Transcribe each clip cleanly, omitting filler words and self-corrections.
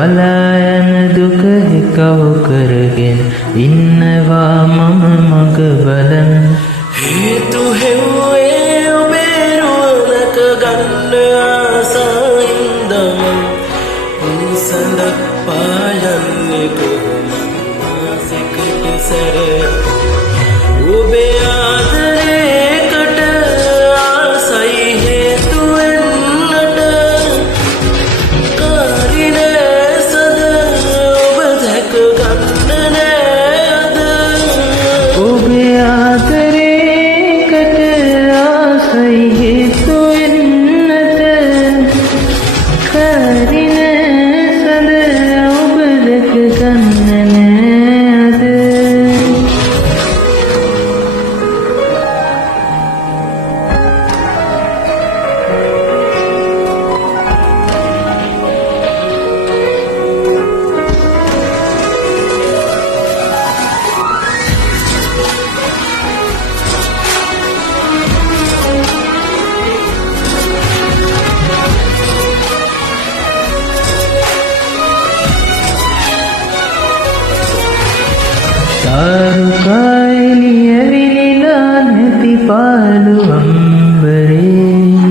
පලායන දුක හිකව කරගෙන ඉන්නවා මම මග බලන හේතු හෙව්වේ ඔබේ රුවනක ගන්න ආසයින්දම උසඳක් පායන්නේ කොහොමද මාසෙකට සැර ඔබේ ආදරේකට ආසයි හේතු වෙන්නට කාරිනේ සද ඔබ දැක ගන්න නෑද ඔබේ ආදරේකට ආසයි හේතු වෙන්නට කරින සඳ ඔබ දැක ගන්න නෑද තාරුකායලිය විලිලා නැති පාළු අම්බරේ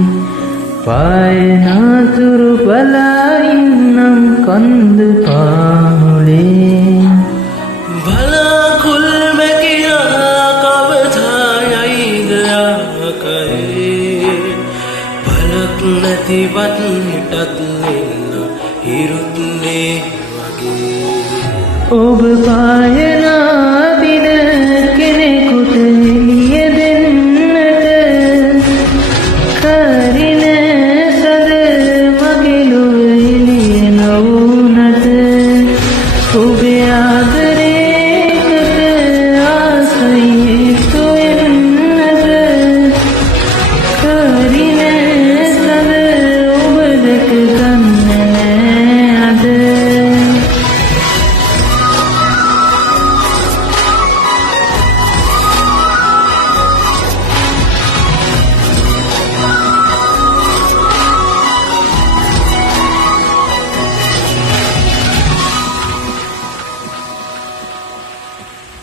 පායනාතුරු බලා ඉන්නම් කන්ද පාමුලේ බලාකුල් මැකියා කවදායයිද ආකයේ බලක් නැතිවත් හිටත් නෙන්න හිරුත්නේ වගේ ඔබ පායනා දින කෙනෙකුට එළිය දෙන්නට කරින සද මගේ ලොව එළිය නොවුනට ඔබේ ආදරේ